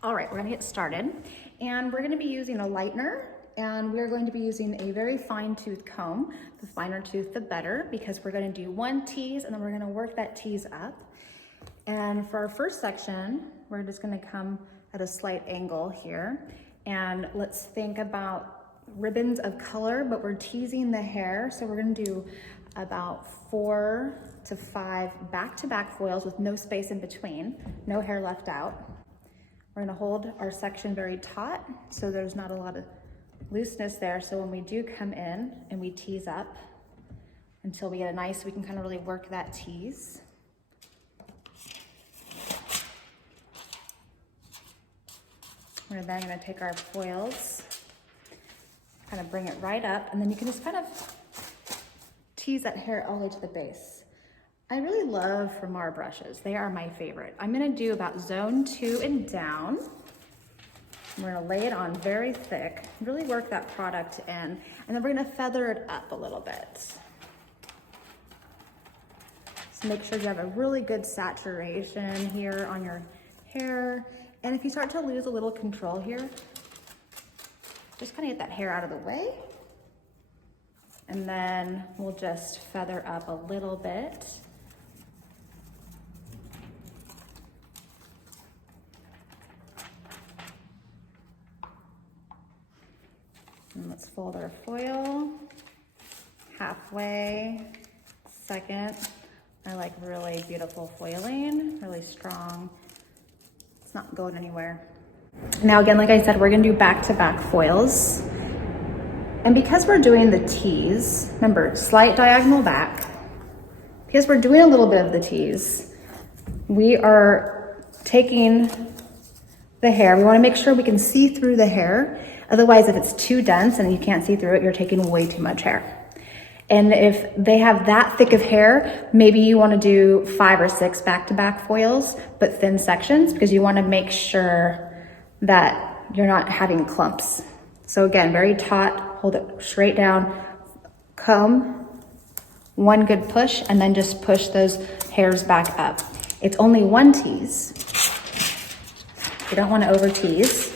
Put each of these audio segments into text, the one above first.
All right, we're gonna get started. And we're gonna be using a lightener, and we're going to be using a very fine tooth comb. The finer tooth, the better, because we're gonna do one tease and then we're gonna work that tease up. And for our first section, we're just gonna come at a slight angle here. And let's think about ribbons of color, but we're teasing the hair. So we're gonna do about 4 to 5 back-to-back foils with no space in between, no hair left out. We're gonna hold our section very taut so there's not a lot of looseness there. So when we do come in and we tease up until we get a nice, we can kind of really work that tease. We're then gonna take our foils, kind of bring it right up, and then you can just kind of tease that hair all the way to the base. I really love from our brushes. They are my favorite. I'm gonna do about zone 2 and down. We're gonna lay it on very thick, really work that product in, and then we're gonna feather it up a little bit. So make sure you have a really good saturation here on your hair. And if you start to lose a little control here, just kind of get that hair out of the way. And then we'll just feather up a little bit. And let's fold our foil halfway, second. I like really beautiful foiling, really strong. It's not going anywhere. Now again, like I said, we're gonna do back-to-back foils. And because we're doing the tease, remember, slight diagonal back. Because we're doing a little bit of the tease, we are taking the hair. We wanna make sure we can see through the hair. Otherwise, if it's too dense and you can't see through it, you're taking way too much hair. And if they have that thick of hair, maybe you wanna do 5 or 6 back-to-back foils, but thin sections, because you wanna make sure that you're not having clumps. So again, very taut, hold it straight down, comb, one good push, and then just push those hairs back up. It's only one tease. You don't wanna over tease.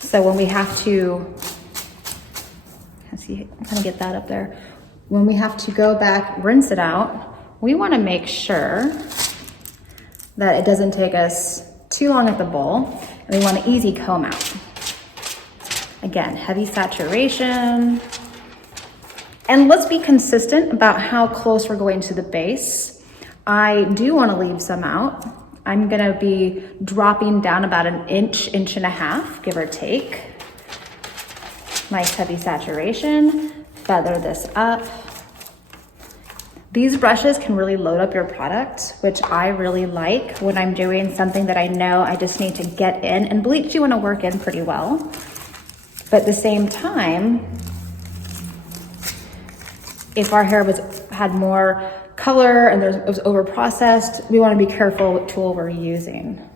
So when we have to, see, I'm gonna get that up there. When we have to go back, rinse it out, we wanna make sure that it doesn't take us too long at the bowl, and we want an easy comb out. Again, heavy saturation. And let's be consistent about how close we're going to the base. I do wanna leave some out. I'm gonna be dropping down about an inch, inch and a half, give or take. Nice heavy saturation, feather this up. These brushes can really load up your product, which I really like when I'm doing something that I know I just need to get in, and bleach you wanna work in pretty well. But at the same time, if our hair had more color and it was over processed, we want to be careful what tool we're using.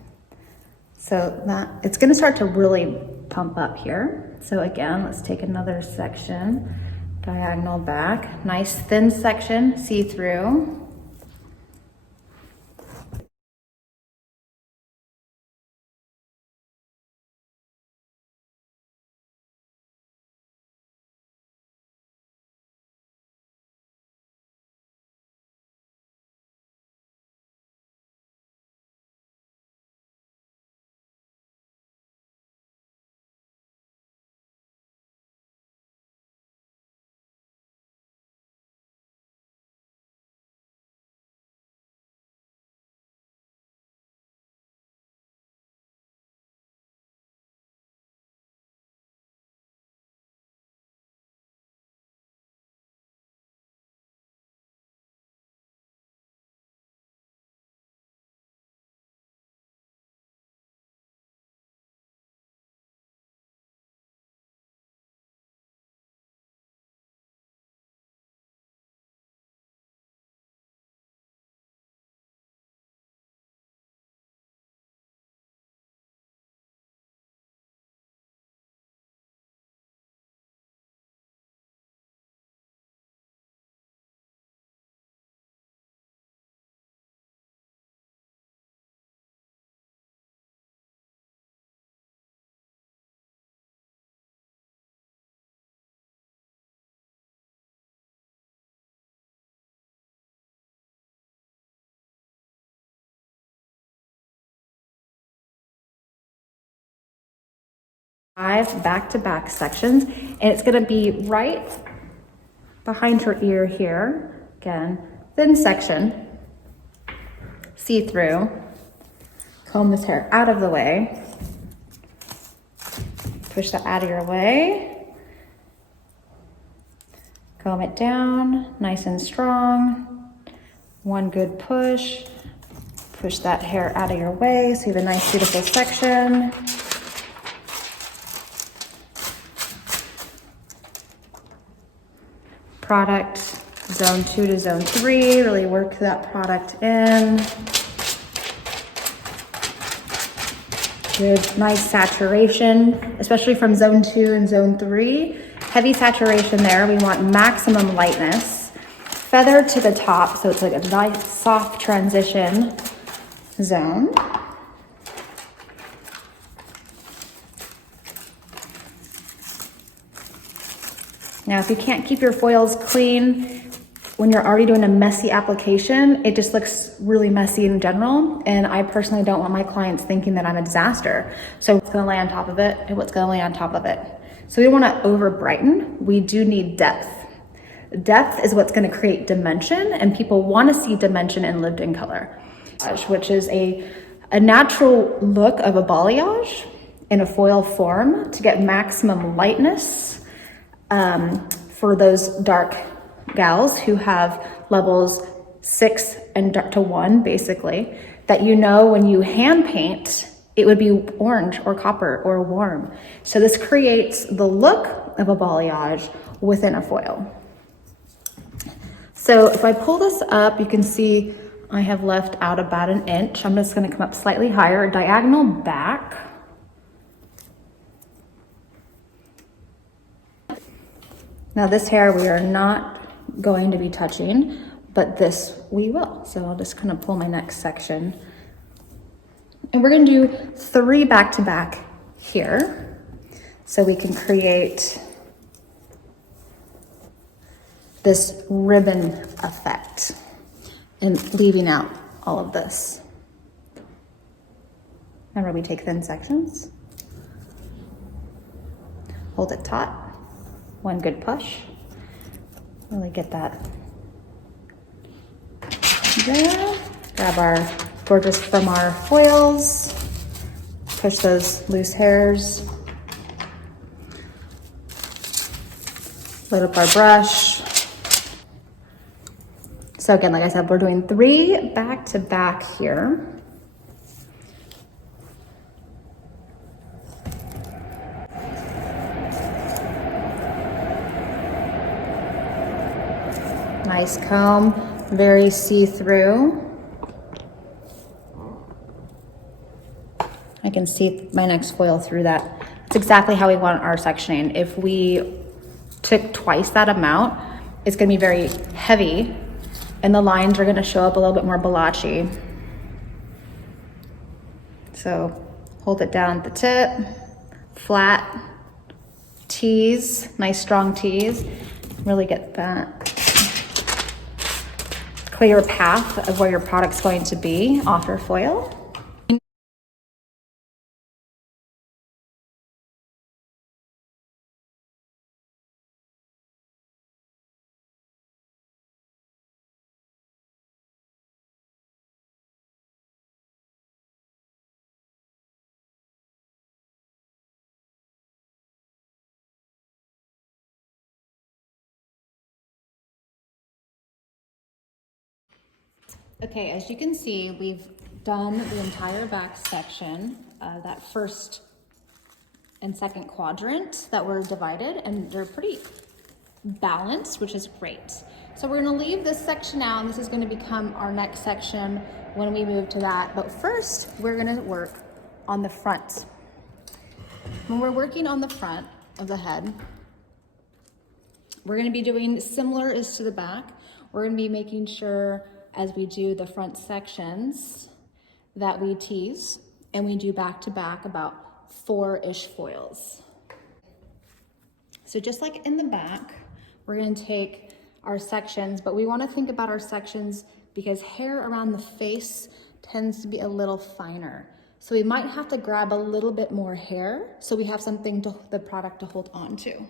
So that it's going to start to really pump up here. So again, let's take another section, diagonal back, nice thin section, see through. 5 back-to-back sections, and it's gonna be right behind her ear here. Again, thin section, see-through. Comb this hair out of the way. Push that out of your way. Comb it down, nice and strong. One good push. Push that hair out of your way so you have a nice, beautiful section. Product zone 2 to zone 3, really work that product in. Good, nice saturation, especially from zone 2 and zone 3. Heavy saturation there, we want maximum lightness. Feather to the top, so it's like a nice soft transition zone. Now, if you can't keep your foils clean when you're already doing a messy application, it just looks really messy in general. And I personally don't want my clients thinking that I'm a disaster. So what's gonna lay on top of it and what's gonna lay on top of it. So we don't wanna over brighten, we do need depth. Depth is what's gonna create dimension, and people wanna see dimension in lived-in color, which is a natural look of a balayage in a foil form to get maximum lightness. For those dark gals who have levels 6 and to 1, basically, that you know when you hand paint, it would be orange or copper or warm. So this creates the look of a balayage within a foil. So if I pull this up, you can see I have left out about 1 inch. I'm just gonna come up slightly higher, diagonal back. Now this hair we are not going to be touching, but this we will. So I'll just kind of pull my next section. And we're gonna do 3 back-to-back here. So we can create this ribbon effect and leaving out all of this. Remember, we take thin sections. Hold it taut. 1 good push. Really get that there. Grab our gorgeous from our foils. Push those loose hairs. Load up our brush. So again, like I said, we're doing 3 back-to-back here. Nice comb, very see-through. I can see my next foil through that. It's exactly how we want our sectioning. If we took twice that amount, it's gonna be very heavy and the lines are gonna show up a little bit more blotchy. So hold it down at the tip, flat, tease, nice strong tease. Really get that clear path of where your product's going to be off your foil. Okay, as you can see, we've done the entire back section, that first and second quadrant that were divided, and they're pretty balanced, which is great. So we're gonna leave this section out, and this is gonna become our next section when we move to that. But first, we're gonna work on the front. When we're working on the front of the head, we're gonna be doing similar as to the back. We're gonna be making sure as we do the front sections that we tease, and we do back to back about 4-ish foils. So just like in the back, we're gonna take our sections, but we wanna think about our sections because hair around the face tends to be a little finer. So we might have to grab a little bit more hair so we have something to the product to hold on to.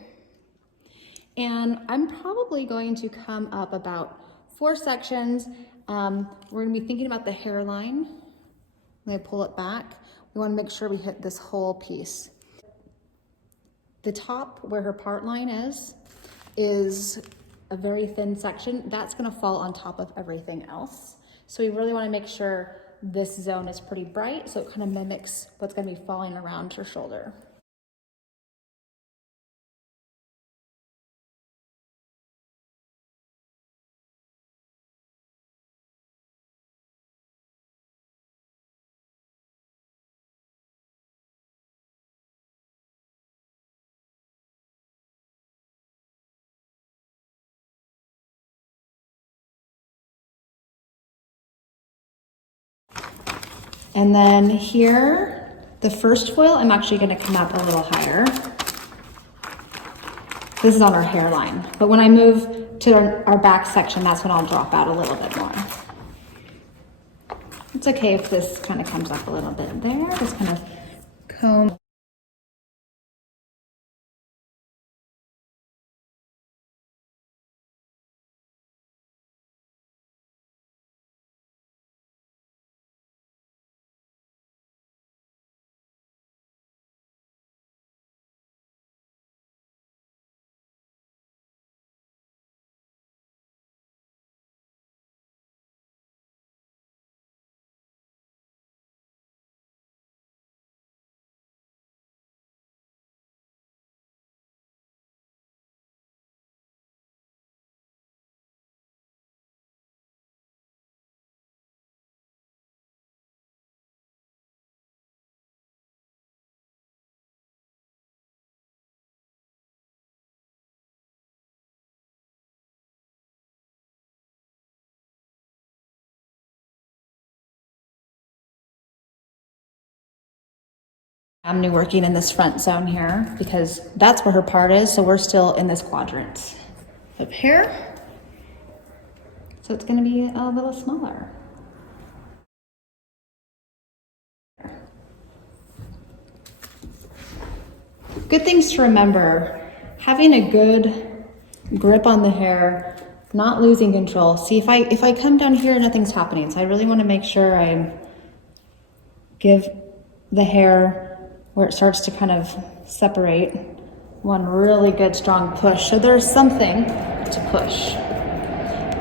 And I'm probably going to come up about 4 sections. We're gonna be thinking about the hairline. I'm gonna pull it back. We wanna make sure we hit this whole piece. The top where her part line is a very thin section. That's gonna fall on top of everything else. So we really wanna make sure this zone is pretty bright so it kind of mimics what's gonna be falling around her shoulder. And then here, the first foil, I'm actually gonna come up a little higher. This is on our hairline, but when I move to our back section, that's when I'll drop out a little bit more. It's okay if this kind of comes up a little bit there, just kind of comb. I'm new working in this front zone here because that's where her part is, so we're still in this quadrant of hair. So it's gonna be a little smaller. Good things to remember, having a good grip on the hair, not losing control. See, if I come down here, nothing's happening. So I really wanna make sure I give the hair where it starts to kind of separate, one really good strong push. So there's something to push.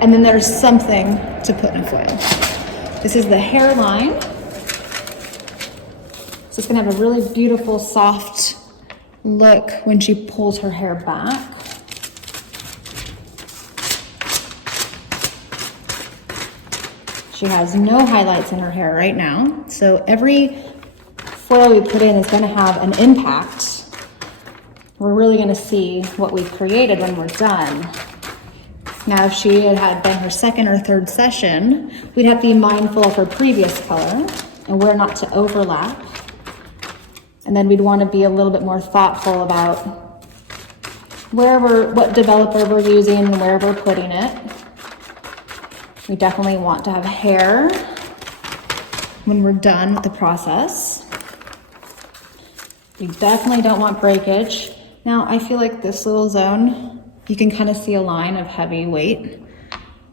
And then there's something to put in foil. This is the hairline. So it's gonna have a really beautiful, soft look when she pulls her hair back. She has no highlights in her hair right now. So every foil we put in is going to have an impact. We're really going to see what we've created when we're done. Now, if she had been her second or third session, we'd have to be mindful of her previous color and where not to overlap. And then we'd want to be a little bit more thoughtful about what developer we're using and where we're putting it. We definitely want to have hair when we're done with the process. We definitely don't want breakage. Now, I feel like this little zone, you can kind of see a line of heavy weight.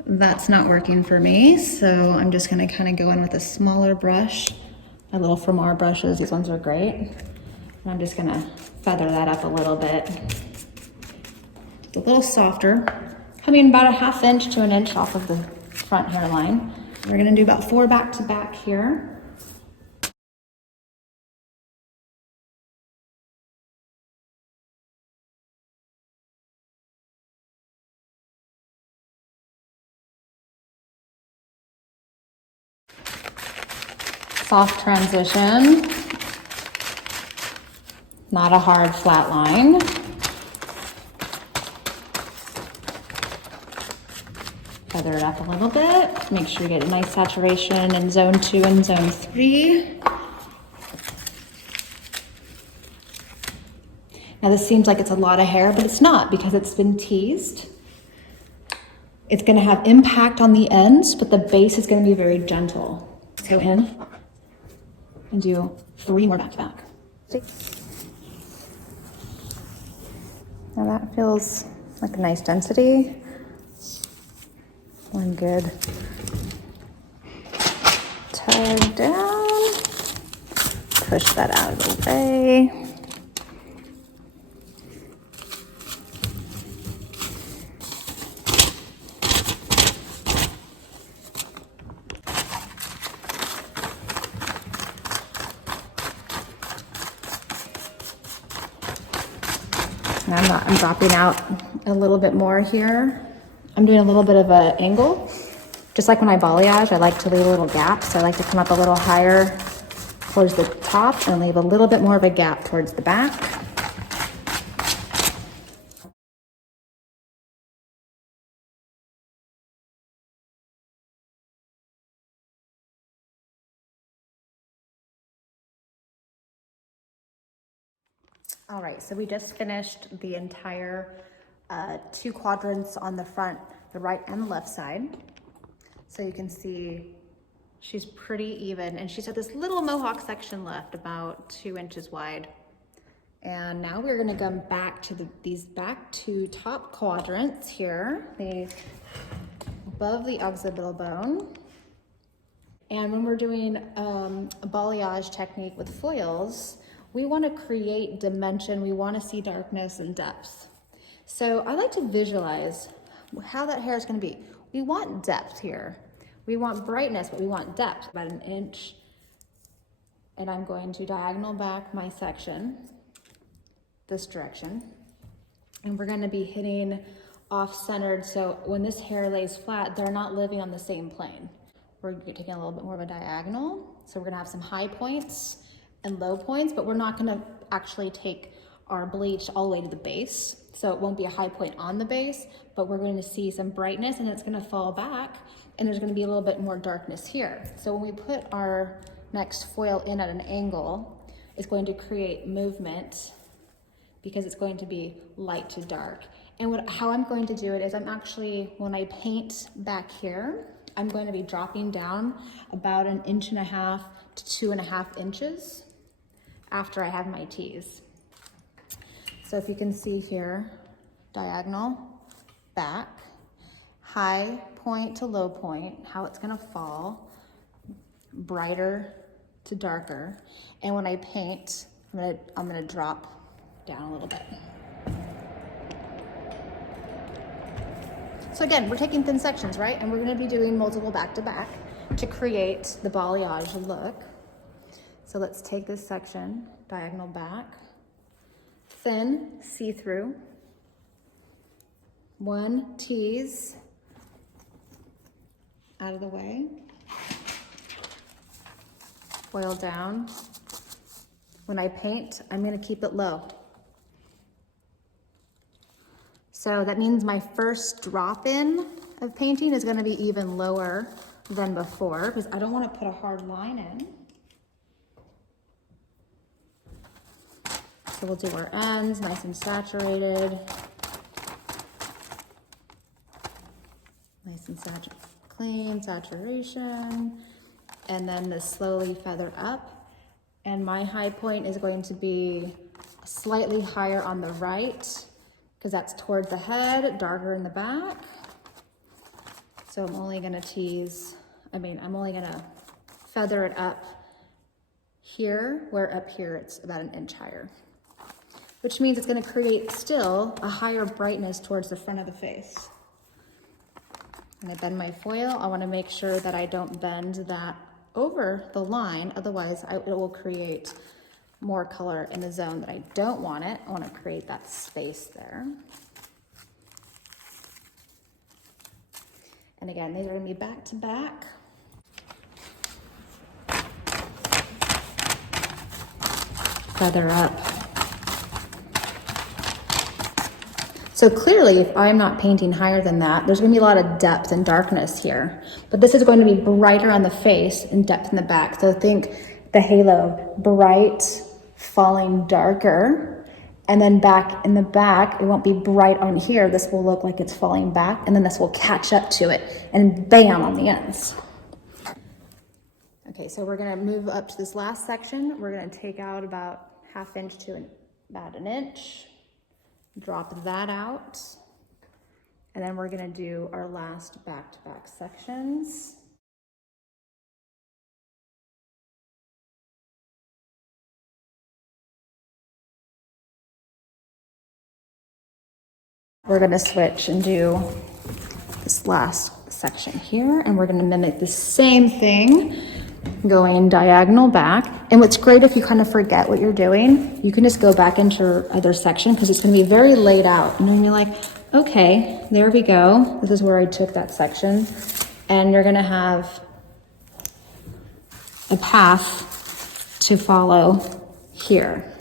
That's not working for me, so I'm just gonna kind of go in with a smaller brush. My little Fermoir brushes, these ones are great. And I'm just gonna feather that up a little bit. It's a little softer, coming about a 1/2 inch to 1 inch off of the front hairline. We're gonna do about 4 back to back here. Soft transition, not a hard flat line. Feather it up a little bit, make sure you get a nice saturation in zone 2 and zone 3. Now this seems like it's a lot of hair, but it's not because it's been teased. It's gonna have impact on the ends, but the base is gonna be very gentle. Let's go in. and do 3 more back to back. See? Now that feels like a nice density. One good tug down. Push that out of the way. I'm dropping out a little bit more here. I'm doing a little bit of an angle. Just like when I balayage, I like to leave a little gap. So I like to come up a little higher towards the top and leave a little bit more of a gap towards the back. All right, so we just finished the entire 2 quadrants on the front, the right and left side. So you can see she's pretty even, and she's got this little mohawk section left, about 2 inches wide. And now we're gonna come back to these back 2 top quadrants here, above the occipital bone. And when we're doing a balayage technique with foils, we want to create dimension. We want to see darkness and depth. So I like to visualize how that hair is going to be. We want depth here. We want brightness, but we want depth, about 1 inch. And I'm going to diagonal back my section this direction. And we're going to be hitting off-centered. So when this hair lays flat, they're not living on the same plane. We're taking a little bit more of a diagonal. So we're going to have some high points and low points, but we're not gonna actually take our bleach all the way to the base. So it won't be a high point on the base, but we're going to see some brightness and it's gonna fall back and there's gonna be a little bit more darkness here. So when we put our next foil in at an angle, it's going to create movement because it's going to be light to dark. And how I'm going to do it is when I paint back here, I'm going to be dropping down about 1.5 inches to 2.5 inches after I have my tees. So if you can see here, diagonal, back, high point to low point, how it's gonna fall, brighter to darker. And when I paint, I'm gonna drop down a little bit. So again, we're taking thin sections, right? And we're gonna be doing multiple back to back to create the balayage look. So let's take this section, diagonal back, thin, see-through, 1 tease out of the way, foil down. When I paint, I'm gonna keep it low. So that means my first drop in of painting is gonna be even lower than before because I don't wanna put a hard line in. So we'll do our ends, nice and saturated. Nice and clean, saturation. And then the slowly feather up. And my high point is going to be slightly higher on the right because that's towards the head, darker in the back. So I'm only gonna feather it up here, where up here it's about 1 inch higher. Which means it's gonna create still a higher brightness towards the front of the face. When I bend my foil, I wanna make sure that I don't bend that over the line, otherwise it will create more color in the zone that I don't want it. I wanna create that space there. And again, these are gonna be back to back. Feather up. So clearly, if I'm not painting higher than that, there's gonna be a lot of depth and darkness here. But this is going to be brighter on the face and depth in the back. So think the halo, bright, falling darker, and then back in the back, it won't be bright on here. This will look like it's falling back, and then this will catch up to it, and bam on the ends. Okay, Okay, so we're gonna move up to this last section. We're gonna take out about ½ inch to about an inch, drop that out, and then we're gonna do our last back-to-back sections. We're gonna switch and do this last section here, and we're gonna mimic the same thing, going diagonal back. And what's great, if you kind of forget what you're doing, you can just go back into your other section because it's gonna be very laid out. And then you're like, okay, there we go. This is where I took that section. And you're gonna have a path to follow here.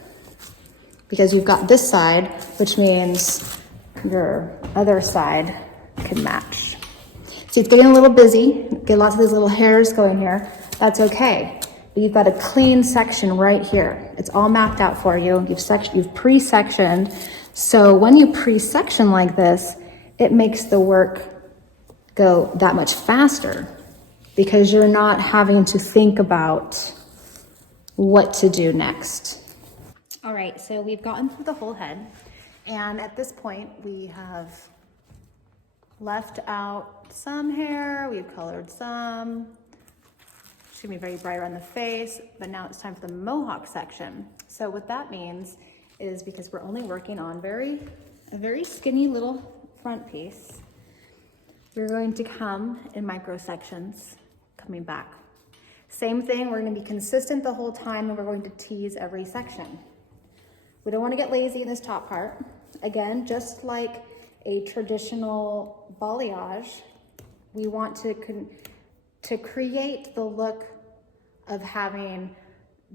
Because you've got this side, which means your other side can match. See, it's getting a little busy. Get lots of these little hairs going here. That's okay. But you've got a clean section right here. It's all mapped out for you. You've pre-sectioned. So when you pre-section like this, it makes the work go that much faster because you're not having to think about what to do next. All right, so we've gotten through the whole head. And at this point, we have left out some hair, we've colored some. It's gonna be very bright around the face, but now it's time for the Mohawk section. So what that means is, because we're only working on a very skinny little front piece, we're going to come in micro sections coming back. Same thing, we're gonna be consistent the whole time, and we're going to tease every section. We don't want to get lazy in this top part. Again, just like a traditional balayage, we want to create the look of having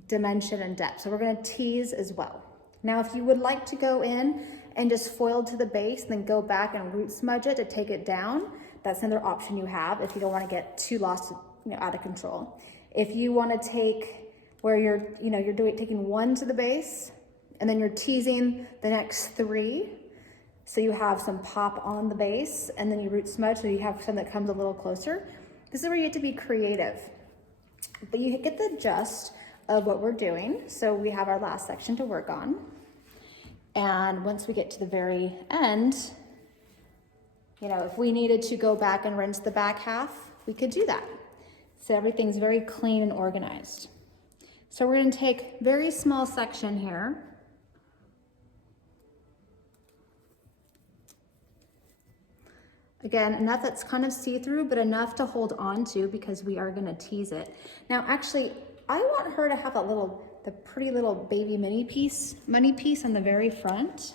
dimension and depth. So we're going to tease as well. Now, if you would like to go in and just foil to the base, then go back and root smudge it to take it down, that's another option you have if you don't want to get too lost, out of control. If you want to take where you're taking one to the base, and then you're teasing the next 3. So you have some pop on the base, and then you root smudge, so you have some that comes a little closer. This is where you get to be creative. But you get the gist of what we're doing. So we have our last section to work on. And once we get to the very end, if we needed to go back and rinse the back half, we could do that. So everything's very clean and organized. So we're gonna take a very small section here. Again, enough that's kind of see-through, but enough to hold on to because we are gonna tease it. Now, actually, I want her to have the pretty little baby money piece on the very front.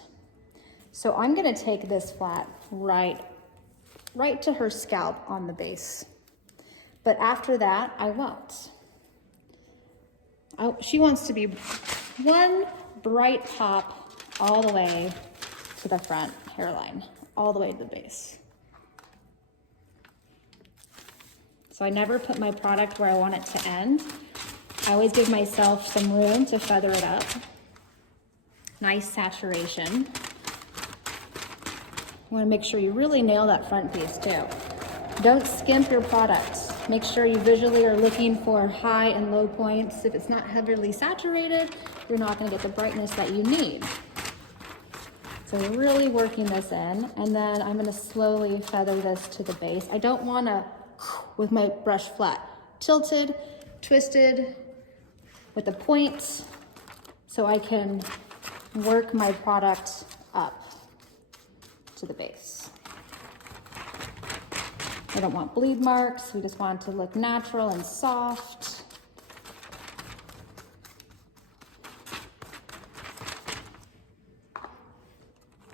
So I'm gonna take this flat right to her scalp on the base. But after that, I won't. She wants to be one bright pop all the way to the front hairline, all the way to the base. So I never put my product where I want it to end. I always give myself some room to feather it up. Nice saturation. You want to make sure you really nail that front piece too. Don't skimp your product. Make sure you visually are looking for high and low points. If it's not heavily saturated, you're not going to get the brightness that you need. So we're really working this in, and then I'm going to slowly feather this to the base. I don't want to, with my brush flat, tilted, twisted with the points, so I can work my product up to the base. I don't want bleed marks. We just want it to look natural and soft.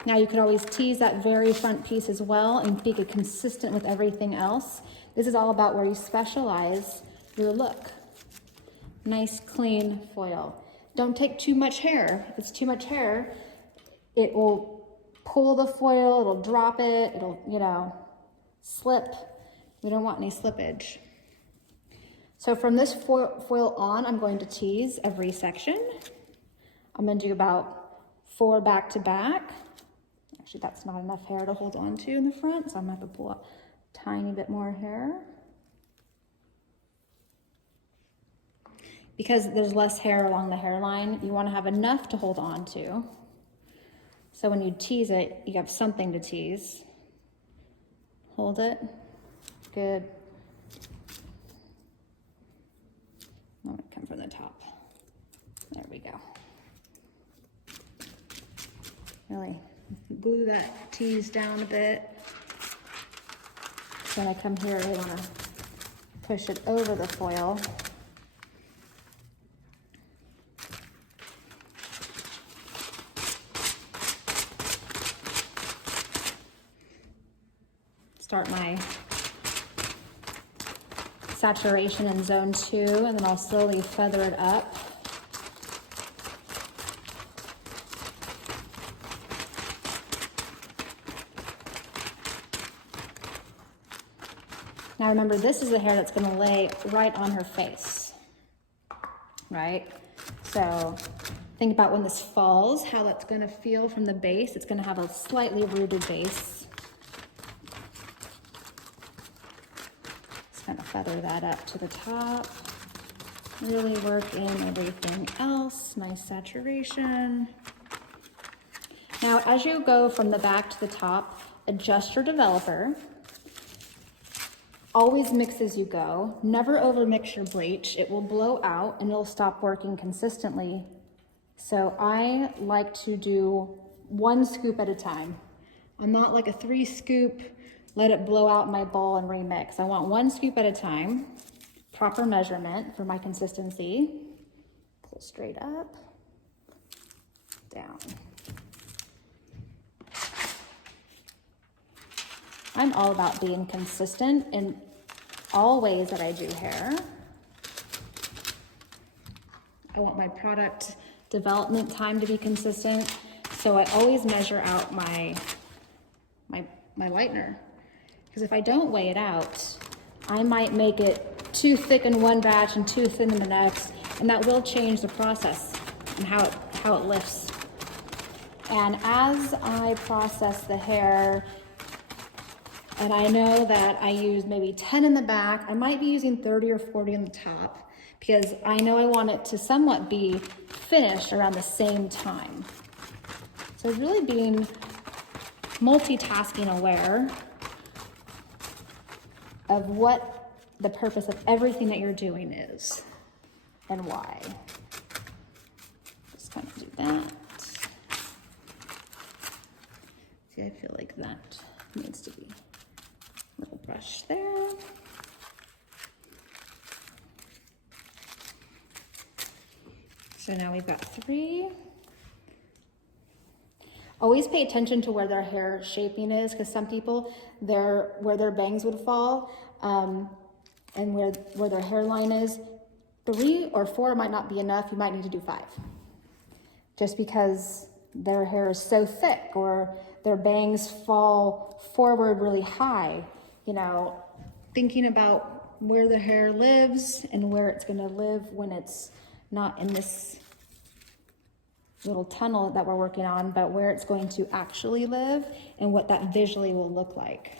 Now you could always tease that very front piece as well and make it consistent with everything else. This is all about where you specialize your look. Nice, clean foil. Don't take too much hair. If it's too much hair, it will pull the foil, it'll drop it, it'll, slip. We don't want any slippage. So from this foil on, I'm going to tease every section. I'm going to do about 4 back to back. Actually, that's not enough hair to hold on to in the front, so I'm going to have to pull a tiny bit more hair. because there's less hair along the hairline, you want to have enough to hold on to. So when you tease it, you have something to tease. Hold it. Good. I'm going to come from the top. There we go. Really glue that tease down a bit. When I come here, I want to push it over the foil. Start my saturation in zone 2, and then I'll slowly feather it up. Now remember, this is the hair that's going to lay right on her face, right? So think about when this falls, how that's going to feel from the base. It's going to have a slightly rooted base. Just kind of feather that up to the top. Really work in everything else. Nice saturation. Now, as you go from the back to the top, adjust your developer. Always mix as you go. Never overmix your bleach. It will blow out and it'll stop working consistently. So I like to do 1 scoop at a time. I'm not like a 3 scoop, let it blow out in my bowl and remix. I want 1 scoop at a time. Proper measurement for my consistency. Pull straight up, down. I'm all about being consistent in all ways that I do hair. I want my product development time to be consistent, so I always measure out my lightener. Because if I don't weigh it out, I might make it too thick in one batch and too thin in the next, and that will change the process and how it lifts. And as I process the hair, and I know that I use maybe 10 in the back, I might be using 30 or 40 on the top, because I know I want it to somewhat be finished around the same time. So really being multitasking aware of what the purpose of everything that you're doing is and why. Just kind of do that. See, I feel like that needs to be a little brush there. So now we've got 3. Always pay attention to where their hair shaping is, because some people, where their bangs would fall, and where their hairline is, 3 or 4 might not be enough. You might need to do 5. Just because their hair is so thick or their bangs fall forward really high, you know, thinking about where the hair lives and where it's going to live when it's not in this little tunnel that we're working on, but where it's going to actually live and what that visually will look like.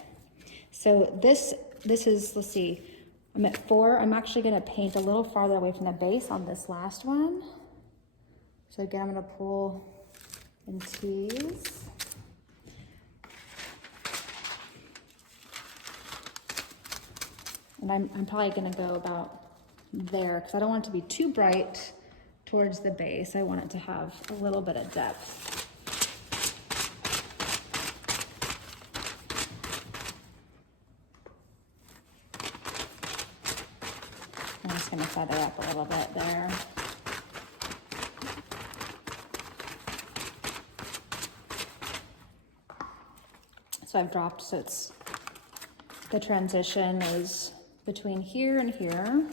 So this is, let's see, I'm at 4. I'm actually going to paint a little farther away from the base on this last one. So again, I'm going to pull and tease. And I'm probably going to go about there, because I don't want it to be too bright towards the base. I want it to have a little bit of depth. I'm just going to feather up a little bit there. So I've dropped, so it's, the transition is between here and here.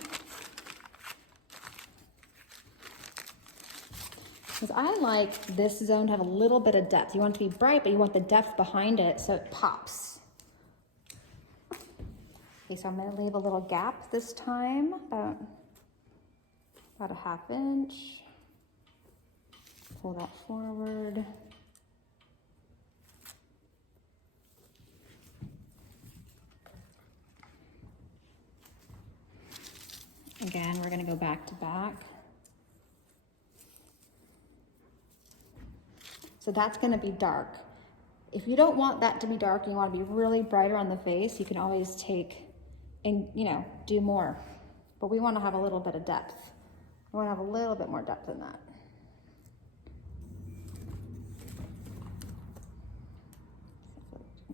Because I like this zone to have a little bit of depth. You want it to be bright, but you want the depth behind it so it pops. Okay, so I'm going to leave a little gap this time, about a ½ inch. Pull that forward. Again, we're going to go back to back. So that's gonna be dark. If you don't want that to be dark and you wanna be really brighter on the face, you can always take and, you know, do more. But we wanna have a little bit of depth. We wanna have a little bit more depth than that.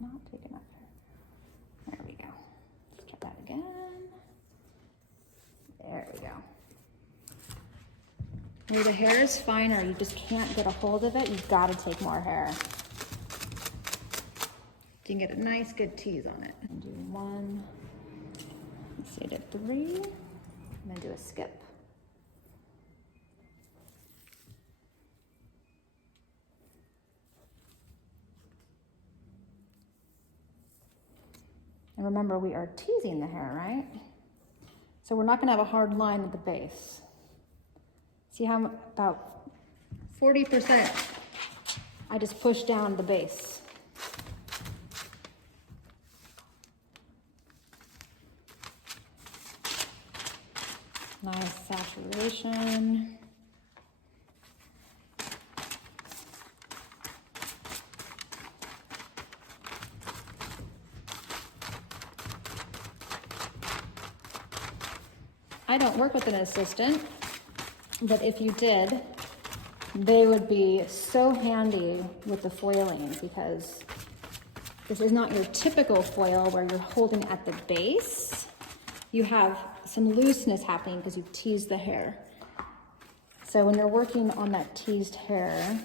Not take enough. There we go. Let's try that again. There we go. Where the hair is finer, you just can't get a hold of it, you've got to take more hair. You can get a nice good tease on it. And do 1, let's say I did 3, and then do a skip. And remember, we are teasing the hair, right? So we're not gonna have a hard line at the base. See how about 40% I just push down the base. Nice saturation. I don't work with an assistant, but if you did, they would be so handy with the foiling, because this is not your typical foil where you're holding at the base. You have some looseness happening because you've teased the hair. So when you're working on that teased hair,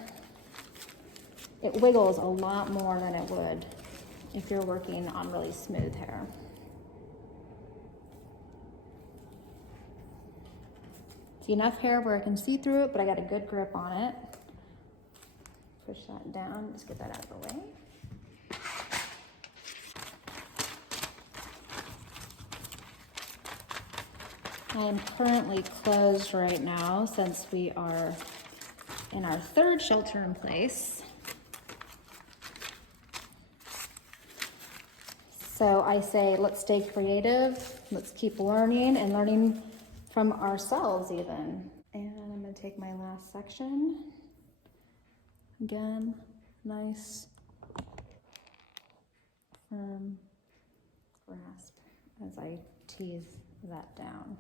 it wiggles a lot more than it would if you're working on really smooth hair. See, enough hair where I can see through it, but I got a good grip on it. Push that down, just get that out of the way. I am currently closed right now since we are in our 3rd shelter in place. So I say, let's stay creative, let's keep learning and learning from ourselves even. And I'm gonna take my last section. Again, nice, firm grasp as I tease that down.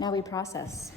Now we process.